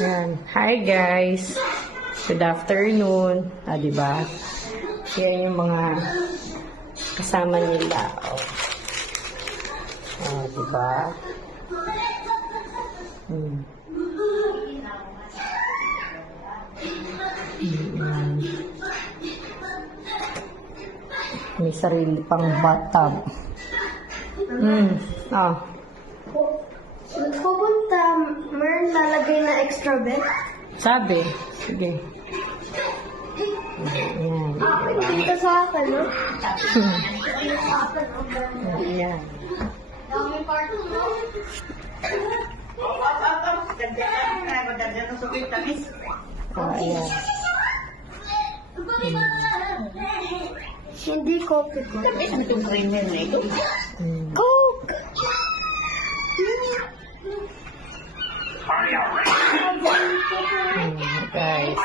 Yan. Hi guys. Good afternoon. Diba? Yan yung mga kasama nila. Diba? May sarili pang bathtub. Pupunta, meron lalagay na extra bed? Sabi. Sige. Ayan. Dito sa akin, no? Ayan. Ayan. Hindi coffee ko. Mm. Coke! Guys.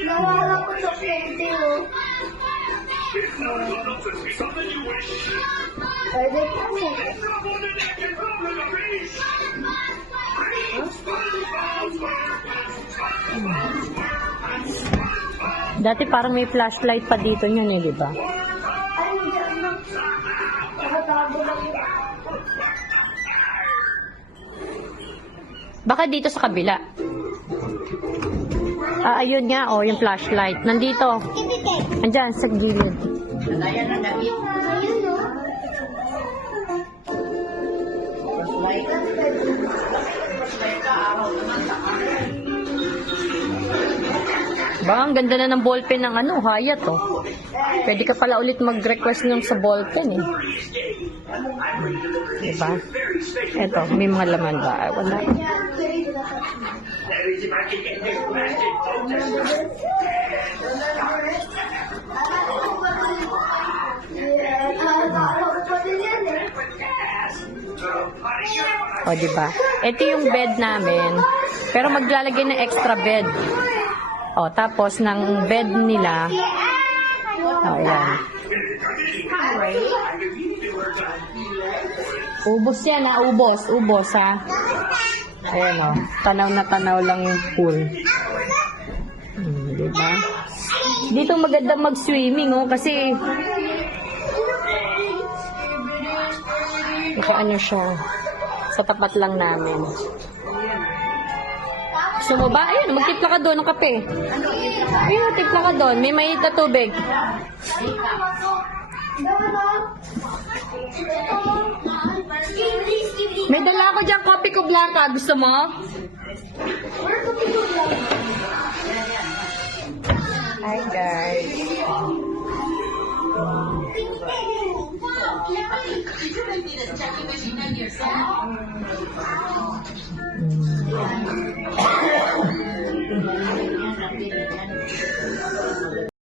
Nawala ko sa plate, oh. Pwede po. Dati parang may flashlight pa dito yun di ba? Ay, diyan na. Nakatago lang yun. Baka dito sa kabila. Ayun nga, yung flashlight. Nandito. Andyan, sa gilid. Ayun, no? Baka ang ganda na ng ballpen ng Hayat, Pwede ka pala ulit mag-request nung sa ballpen, Diba? Eto, may mga laman ba? Ay, wala. Diba? Ito yung bed namin. Pero maglalagay ng extra bed. Tapos ng bed nila. Ayan. Ubos yan, ubos. Ubos, Ayan, tanaw na tanaw lang yung pool. Diba? Dito maganda mag-swimming, kasi ano siya. Sa tapat lang namin. Gusto mo ba? Ayun, magtipla ka doon ng kape. Ayun, tipla ka doon. May mainit na tubig. May dala ako dyan, kopi ko blanca. Gusto mo? Hi guys.